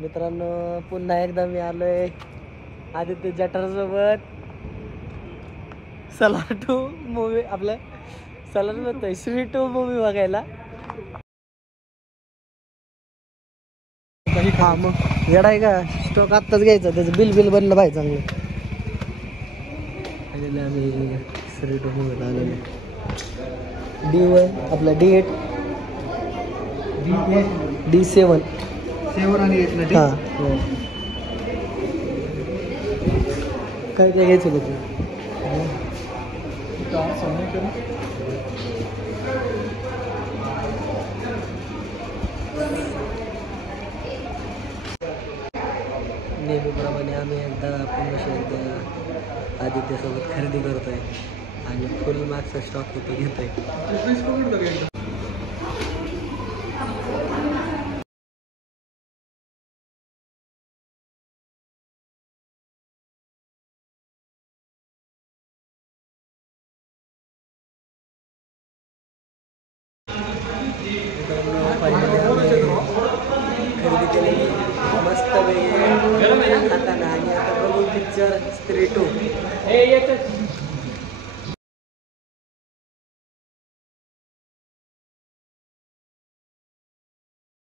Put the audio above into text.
मित्रांनो पुन्हा एकदा मी आलोय आदित्य जठारसोबत सलार 2 मूवी आपलं सलार म्हणतोय श्री 2 मूवी बघायला. हा मग येडा आहे का स्टॉक आत्ताच घ्यायचा त्याचं बिल बनलं पाहिजे चांगलं. आम्ही श्री 2 मूवीला आलेलो. D1 आपला D8 D7 आणि 8 ना. हां काय काय घ्यायचं होतं नेहमीप्रमाणे आम्ही एकदा आदित्यसोबत खरेदी करतोय आणि फुल मार्क्सचा स्टॉक इथं घेतोय. खरेदी केलेली मस्त वेगळी खाताना आणि आता बघू पिक्चर स्त्री 2.